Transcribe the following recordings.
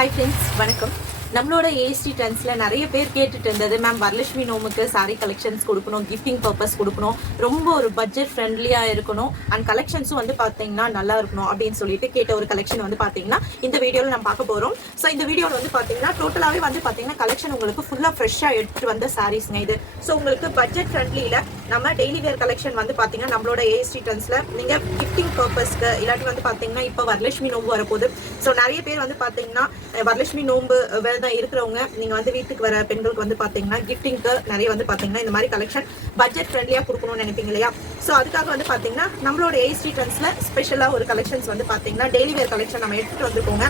Hi friends, வணக்கம். நம்மளோட AST ட்ரெண்ட்ஸ்ல நிறைய பேர் கேட்டுட்டு இருந்தது மேம் வரலட்சுமி நோமுக்கு சாரி கலெக்ஷன்ஸ் கொடுக்கணும், கிஃப்டிங் பர்பஸ் கொடுக்கணும், ரொம்ப ஒரு பட்ஜெட் ஃப்ரெண்ட்லியா இருக்கணும் அண்ட் கலெக்ஷன்ஸும் வந்து பார்த்தீங்கன்னா நல்லா இருக்கணும் அப்படின்னு சொல்லிட்டு கேட்ட ஒரு கலெக்ஷன் வந்து பார்த்தீங்கன்னா இந்த வீடியோவில் நம்ம பார்க்க போகிறோம். ஸோ இந்த வீடியோவில் வந்து பார்த்தீங்கன்னா டோட்டலாகவே வந்து பார்த்தீங்கன்னா கலெக்ஷன் உங்களுக்கு ஃபுல்லாக ஃப்ரெஷ்ஷாக எடுத்துகிட்டு வந்த சாரீஸ்ங்க இது. ஸோ உங்களுக்கு பட்ஜெட் ஃப்ரெண்ட்லியில் நம்ம டெய்லி வேர் கலெக்ஷன் வந்து பார்த்தீங்கன்னா நம்மளோட ஏஎஸ்டி ட்ரெண்ட்ஸில் நீங்கள் கிஃப்டிங் பர்பஸ்க்கு இல்லாட்டி வந்து பார்த்தீங்கன்னா இப்போ வரலட்சுமி நோம்பு வரப்போகுது. ஸோ நிறைய பேர் வந்து பார்த்தீங்கன்னா வரலட்சுமி நோம்பு தான் இருக்கிறவங்க நீங்க வந்து வீட்டுக்கு வர பெண்களுக்கு வந்து பாத்தீங்கன்னா கிஃப்டிங்க்கு நிறைய வந்து பாத்தீங்கன்னா இந்த மாதிரி கலெக்ஷன் பட்ஜெட் ஃப்ரெண்ட்லியா கொடுக்கணும்னு நினைப்பீங்க இல்லையா? ஸோ அதுக்காக வந்து பாத்தீங்கன்னா நம்மளோட ஏஎஸ்டி ட்ரெண்ட்ஸ்ல ஸ்பெஷலா ஒரு கலெக்ஷன்ஸ் வந்து பாத்தீங்கன்னா டெய்லி வேர் கலெக்ஷன் நம்ம எடுத்துட்டு வந்துருக்கோங்க.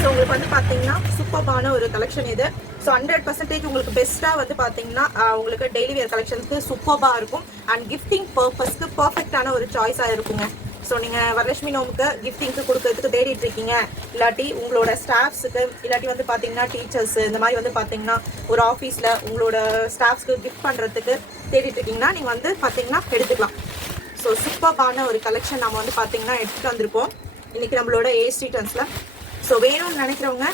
ஸோ உங்களுக்கு வந்து பாத்தீங்கன்னா சூப்பர்பான ஒரு கலெக்ஷன் இது. ஸோ 100% உங்களுக்கு பெஸ்ட்டாக வந்து பார்த்தீங்கன்னா உங்களுக்கு டெய்லி வேர் கலெக்ஷன்ஸ்க்கு சூப்பர்பாக இருக்கும் அண்ட் கிஃப்டிங் பர்பஸ்க்கு பர்ஃபெக்டான ஒரு சாய்ஸாக இருக்குங்க. ஸோ நீங்கள் வரலட்சுமி நோமுக்கு கிஃப்டிங்க்கு கொடுக்கறதுக்கு தேடிட்டு இருக்கீங்க, இல்லாட்டி உங்களோட ஸ்டாஃப்ஸுக்கு, இல்லாட்டி வந்து பார்த்தீங்கன்னா டீச்சர்ஸ், இந்த மாதிரி வந்து பார்த்தீங்கன்னா ஒரு ஆஃபீஸில் உங்களோட ஸ்டாஃப்ஸ்க்கு கிஃப்ட் பண்ணுறதுக்கு தேடிட்டு இருக்கீங்கன்னா நீங்கள் வந்து பார்த்தீங்கன்னா எடுத்துக்கலாம். ஸோ சூப்பர்பான ஒரு கலெக்ஷன் நம்ம வந்து பார்த்தீங்கன்னா எடுத்துகிட்டு வந்திருக்கோம் இன்றைக்கி நம்மளோட ஏஎஸ்டி ட்ரெண்ட்ஸில். ஸோ வேணும்னு நினைக்கிறவங்க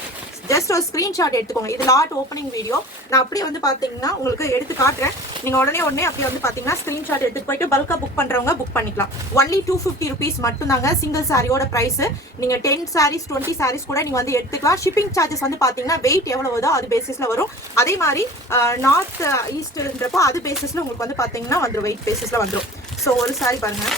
ஜஸ்ட் ஒரு ஸ்க்ரீன்ஷாட் எடுத்துக்கோங்க. இது லாட் ஓப்பனிங் வீடியோ, நான் அப்படியே வந்து பார்த்தீங்கன்னா உங்களுக்கு எடுத்து காட்டுறேன். நீங்கள் உடனே அப்படியே வந்து பார்த்தீங்கன்னா ஸ்க்ரீன்ஷாட் எடுத்துகிட்டு போயிட்டு பல்காக புக் பண்ணுறவங்க புக் பண்ணிக்கலாம். ஒன்லி 250 rupees மட்டும்தாங்க சிங்கிள் சாரியோட ப்ரைஸ். நீங்கள் 10 sarees 20 sarees கூட நீங்கள் வந்து எடுத்துக்கலாம். ஷிப்பிங் சார்ஜஸ் வந்து பார்த்தீங்கன்னா வெயிட் எவ்வளோ வருதோ அது பேசிஸில் வரும். அதே மாதிரி நார்த் ஈஸ்ட்ன்றப்போ அது பேசிஸில் உங்களுக்கு வந்து பார்த்தீங்கன்னா வந்துடும், வெயிட் பேசிஸில் வந்துடும். ஸோ ஒரு சாரி பாருங்கள்,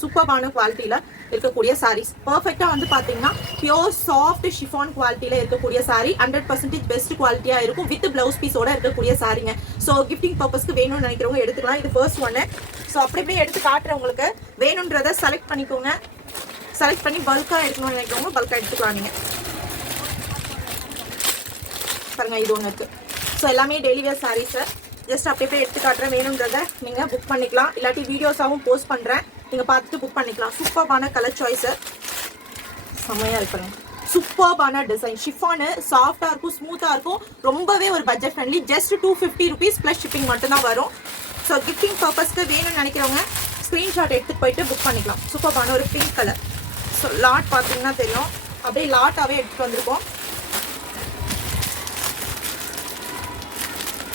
சூப்பர்பான குவாலிட்டியில் இருக்கக்கூடிய சாரீஸ். பர்ஃபெக்டாக வந்து பார்த்தீங்கன்னா பியோர் சாஃப்ட் ஷிஃபான் குவாலிட்டியில் இருக்கக்கூடிய சாரி, 100% பெஸ்ட் குவாலிட்டியாக இருக்கும் வித் பிளவுஸ் பீஸோட இருக்கக்கூடிய சாரிங்க. ஸோ கிஃப்டிங் பர்பஸ்க்கு வேணும்னு நினைக்கிறவங்க எடுத்துக்கலாம். இது ஃபர்ஸ்ட் ஒன்று. ஸோ அப்படியே எடுத்து காட்டுறவங்களுக்கு வேணுன்றதை செலக்ட் பண்ணிக்கோங்க. செலக்ட் பண்ணி பல்காக எடுக்கணும்னு நினைக்கிறவங்க பல்காக எடுத்துக்கலாம். நீங்கள் பாருங்கள், இது ஒன்று இருக்குது. ஸோ எல்லாமே டெய்லி வேர் சாரீஸை ஜஸ்ட் அப்படியே எடுத்து காட்டுறேன். வேணுன்றதை நீங்கள் புக் பண்ணிக்கலாம், இல்லாட்டி வீடியோஸாகவும் போஸ்ட் பண்ணுறேன், நீங்கள் பார்த்துட்டு புக் பண்ணிக்கலாம். சூப்பர்பான கலர் சாய்ஸு, செம்மையாக இருப்பாங்க. சூப்பர்பான டிசைன், ஷிஃபானு சாஃப்டாக இருக்கும், ஸ்மூத்தாக இருக்கும், ரொம்பவே ஒரு budget friendly. Just 250 rupees plus shipping மட்டும்தான் வரும். ஸோ கிஃப்டிங் பர்பஸ்க்கு வேணும்னு நினைக்கிறவங்க ஸ்க்ரீன்ஷாட் எடுத்துகிட்டு போயிட்டு புக் பண்ணிக்கலாம். சூப்பர்பான ஒரு பிங்க் கலர். ஸோ லாட் பார்த்தீங்கன்னா தெரியும், அப்படியே லாட்டாகவே எடுத்துகிட்டு வந்திருக்கோம்.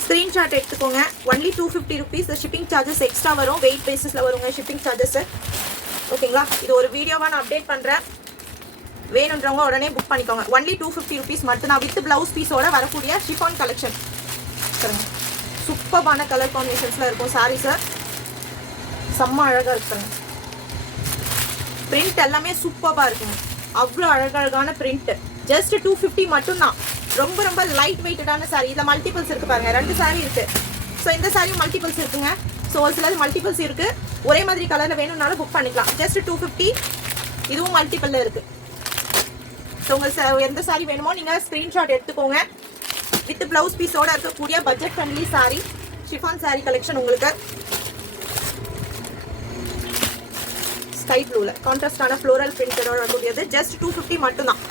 ஸ்க்ரீன்ஷாட் எடுத்துக்கோங்க. Only 250 rupees. Shipping charges extra வரும், வெயிட் பேசிஸில் வருங்க ஷிப்பிங் சார்ஜஸ். ஓகேங்களா? இது ஒரு வீடியோவாக நான் அப்டேட் பண்ணுறேன். வேணுன்றவங்க உடனே புக் பண்ணிக்கோங்க. ஒன்லி 250 rupees மட்டும்தான் வித் பிளவுஸ் பீஸோட வரக்கூடிய ஷிஃபான் கலெக்ஷன். சரிங்க, சூப்பர்பான கலர் காம்பினேஷன்ஸில் இருக்கும் சாரீஸு, செம்ம அழகாக இருக்குங்க. பிரிண்ட் எல்லாமே சூப்பராக இருக்குங்க, அவ்வளோ அழகழகான பிரிண்ட். ஜஸ்ட் 250 மட்டும்தான். ரொம்ப ரொம்ப லைட் வெயிட்டடான சாரி. இதில் மல்டிபிள்ஸ் இருக்குது பாருங்கள், 2 சாரி இருக்குது. ஸோ இந்த சாரியும் மல்டிபிள்ஸ் இருக்குங்க. ஸோ ஒரு சிலது மல்டிபிள்ஸ் இருக்குது, ஒரே மாதிரி கலரில் வேணும்னாலும் புக் பண்ணிக்கலாம். ஜஸ்ட் 250. இதுவும் மல்டிபிளில் இருக்குது. ஸோ உங்களுக்கு எந்த சாரி வேணுமோ நீங்கள் ஸ்க்ரீன்ஷாட் எடுத்துக்கோங்க. வித் ப்ளவுஸ் பீஸோடு இருக்கக்கூடிய budget friendly sorry, chiffon sorry collection உங்களுக்கு ஸ்கை ப்ளூவில் கான்ட்ராஸ்டான ஃப்ளோரல் பிரிண்டடோட வரக்கூடியது. ஜஸ்ட் 250 மட்டும்தான்.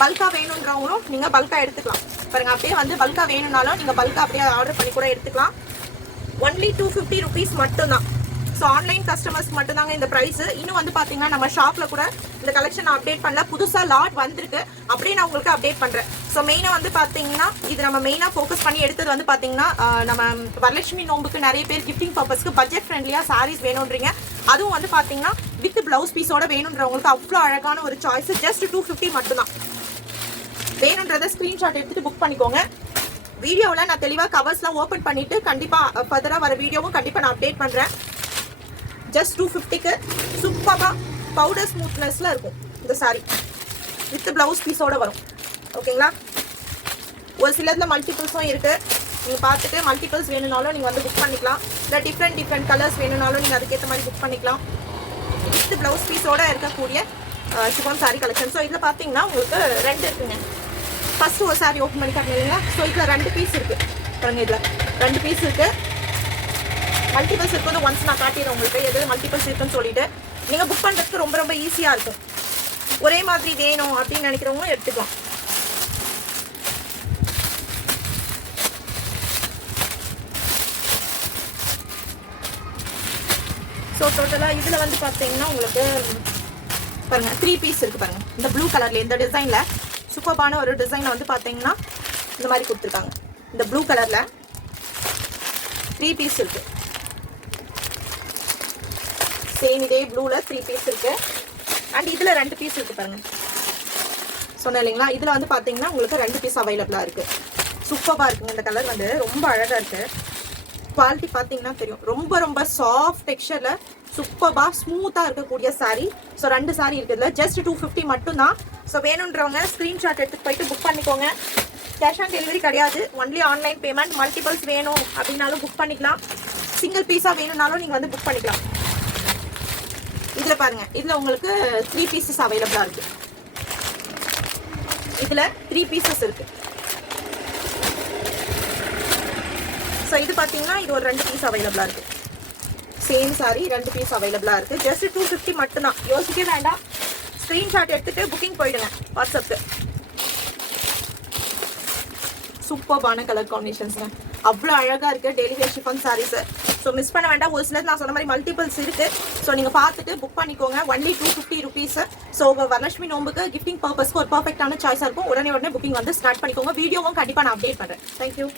பல்காக வேணுன்றவங்களும் நீங்கள் பல்காக எடுத்துக்கலாம். பாருங்கள், அப்படியே வந்து பல்காக வேணும்னாலும் நீங்கள் பல்காக அப்படியே ஆர்டர் பண்ணி கூட எடுத்துக்கலாம். ஒன்லி 250 rupees மட்டும்தான். ஸோ ஆன்லைன் கஸ்டமர்ஸ்க்கு மட்டும்தாங்க இந்த ப்ரைஸு. இன்னும் வந்து பார்த்தீங்கன்னா நம்ம ஷாப்பில் கூட இந்த கலெக்ஷன் நான் அப்டேட் பண்ணல, புதுசாக லாட் வந்திருக்கு, அப்படியே நான் உங்களுக்கு அப்டேட் பண்ணுறேன். ஸோ மெயினாக வந்து பார்த்தீங்கன்னா இது நம்ம மெயினாக ஃபோக்கஸ் பண்ணி எடுத்தது வந்து பார்த்தீங்கன்னா நம்ம வரலட்சுமி நோம்புக்கு நிறைய பேர் கிஃப்டிங் பர்பஸ்க்கு பட்ஜெட் ஃப்ரெண்ட்லியாக சாரீஸ் வேணுன்றீங்க. அதுவும் வந்து பார்த்தீங்கன்னா வித் ப்ளவுஸ் பீஸோட வேணுன்றவங்களுக்கு அவ்வளோ அழகான ஒரு சாய்ஸ். ஜஸ்ட் 250 மட்டும்தான். வேணுன்றதை ஸ்க்ரீன்ஷாட் எடுத்துகிட்டு புக் பண்ணிக்கோங்க. வீடியோவில் நான் தெளிவாக கவர்ஸ்லாம் ஓப்பன் பண்ணிவிட்டு கண்டிப்பாக ஃபர்தராக வர வீடியோவும் கண்டிப்பாக நான் அப்டேட் பண்ணுறேன். ஜஸ்ட் 250க்கு சூப்பராக பவுடர் ஸ்மூத்னஸில் இருக்கும் இந்த சாரீ, வித் ப்ளவுஸ் பீஸோடு வரும். ஓகேங்களா? ஒரு சிலதில் மல்டிபிள்ஸும் இருக்குது, நீங்கள் பார்த்துட்டு மல்டிபிள்ஸ் வேணும்னாலும் நீங்கள் வந்து புக் பண்ணிக்கலாம். இல்லை டிஃப்ரெண்ட் கலர்ஸ் வேணும்னாலும் நீங்கள் அதுக்கேற்ற மாதிரி புக் பண்ணிக்கலாம். வித் ப்ளவுஸ் பீஸோடு இருக்கக்கூடிய ஷிஃபான் சாரீ கலெக்ஷன். ஸோ இதில் பார்த்தீங்கன்னா உங்களுக்கு 2 இருக்குங்க. ஃபஸ்ட்டு ஒரு சாரீ ஓப்பன் பண்ணி காட்டுறீங்களா? ஸோ இதில் 2 பீஸ் இருக்குது பாருங்கள், இதில் 2 பீஸ் இருக்குது. மல்டிபிள்ஸ் இருக்குது, ஒன்ஸ் நான் காட்டிடுறேன் உங்களுக்கு எது மல்டிபிள்ஸ் இருக்குன்னு சொல்லிட்டு. நீங்கள் புக் பண்ணுறதுக்கு ரொம்ப ரொம்ப ஈஸியாக இருக்கும். ஒரே மாதிரி வேணும் அப்படின்னு நினைக்கிறவங்க எடுத்துக்கலாம். ஸோ டோட்டலாக இதில் வந்து பார்த்தீங்கன்னா உங்களுக்கு பாருங்க 3 பீஸ் இருக்கு பாருங்க. இந்த ப்ளூ கலர்ல இந்த டிசைன்ல சூப்பரான ஒரு டிசைன்ல வந்து பாத்தீங்கன்னா இந்த மாதிரி கொடுத்துருக்காங்க. இந்த ப்ளூ கலர்ல 3 பீஸ் இருக்கு. சேம் இதே ப்ளூல 3 பீஸ் இருக்கு. அண்ட் இதுல 2 பீஸ் இருக்கு பாருங்க. சொன்னேன் இல்லைங்களா, இதுல வந்து பாத்தீங்கன்னா உங்களுக்கு 2 பீஸ் அவைலபிளா இருக்கு. சூப்பரா இருக்குங்க. இந்த கலர் வந்து ரொம்ப அழகா இருக்கு. குவாலிட்டி பாத்தீங்கன்னா தெரியும். ரொம்ப ரொம்ப சாஃப்ட் டெக்ஸ்சர்ல சூப்பரா ஸ்மூத்தா இருக்கக்கூடிய சாரி. ஸோ 2 சாரி இருக்குதுல ஜஸ்ட் 250 மட்டும் தான். ஸோ வேணுன்றவங்க ஸ்கிரீன்ஷாட் எடுத்து போயிட்டு புக் பண்ணிக்கோங்க. கேஷ் ஆன் டெலிவரி கிடையாது. Only online payment. மல்டிபிள்ஸ் வேணும் அப்படின்னாலும் புக் பண்ணிக்கலாம். சிங்கிள் பீஸா வேணும்னாலும் நீங்க வந்து புக் பண்ணிக்கலாம். இதுல பாருங்க, இதுல உங்களுக்கு 3 பீசஸ் அவைலபிளா இருக்கு. இதுல 3 பீசஸ் இருக்கு. ஸோ இது பாத்தீங்கன்னா இது ஒரு 2 பீஸ் அவைலபிளா இருக்கு. சேம் சாரி 2 பீஸ் அவைலபிளா இருக்கு. ஜஸ்ட் 250 மட்டும் தான். யோசிக்க வேண்டாம். ஸ்கிரீன்ஷாட் எடுத்துட்டு புக்கிங் போயிடுங்க வாட்ஸ்அப்க்கு. சூப்பர்பான கலர் காம்பினேஷன்ஸ்ங்க. அவ்வளோ அழகா இருக்கு daily wear chiffon saris. So miss பண்ண வேண்டாம். ஒரு சிலர் நான் சொன்ன மாதிரி மல்டிபிள்ஸ் இருக்கு. ஸோ நீங்க பார்த்துட்டு புக் பண்ணிக்கோங்க. Only 250 rupees. ஸோ வரலட்சுமி நோம்புக்கு கிஃப்டிங் பர்பஸ்க்கு ஒரு பர்ஃபெக்டான சாய்ஸா இருக்கும். உடனே புக்கிங் வந்து ஸ்டார்ட் பண்ணிக்கோங்க. வீடியோவும் கண்டிப்பா நான் அப்டேட் பண்றேன். தேங்க்யூ.